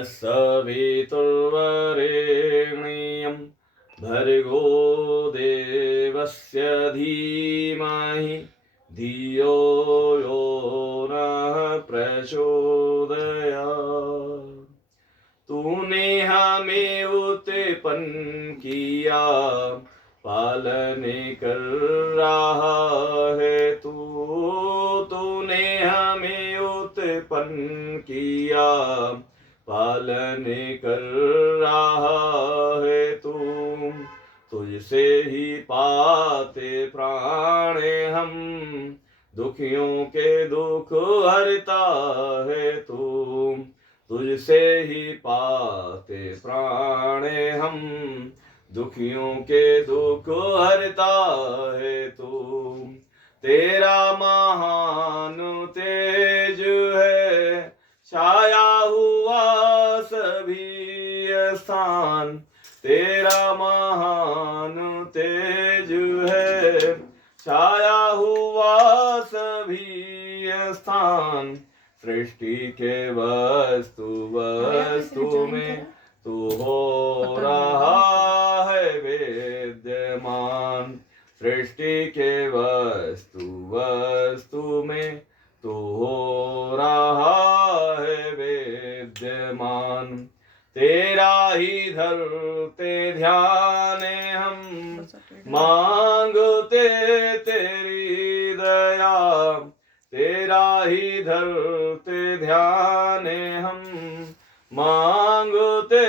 तत्सवितुर्वरेण्यं भर्गो देवस्य धीमहि धियो यो नः प्रचोदयात्। तूने हमें उत्पन्न किया, पालन कर रहा है तू। तूने हमें उत्पन्न किया, पालन कर रहा है तू। तुझसे ही पाते प्राण हम, दुखियों के दुख हरता है तू। तुझसे ही पाते प्राण हम, दुखियों के दुख हरता है तू। तेरा महान तेज है, छाया हुआ सभी स्थान। तेरा महान तेज है, छाया हुआ सभी स्थान। सृष्टि के वस्तु वस्तु में तू हो रहा है विद्यमान। सृष्टि के वस्तु वस्तु में तू हो रहा है विद्यमान। तेरा ही धरते ध्यान हम, मांगते तेरी दया। तेरा ही धरते ध्यान हम, मांगते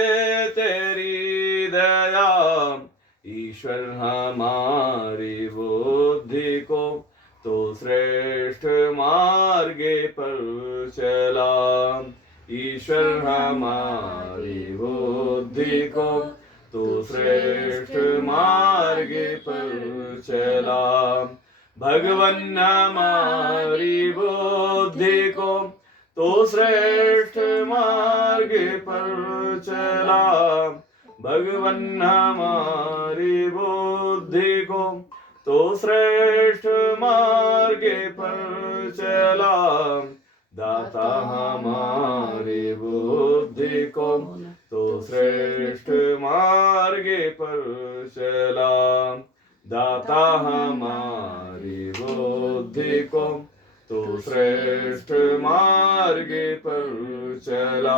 तेरी दया। ईश्वर हमारी बुद्धि को तो श्रेष्ठ मार्गे पर चला। ईश्वर हमारी बुद्धि को तो श्रेष्ठ मार्गे पर चला। भगवन हमारी बुद्धि को तो श्रेष्ठ मार्ग पर चला। भगवन हमारी बुद्धि को तो श्रेष्ठ मार्ग पर चला। दाता हमारी बुद्धि को तो श्रेष्ठ मार्ग पर चला। दाता हमारी बुद्धि को तो श्रेष्ठ मार्ग पर चला।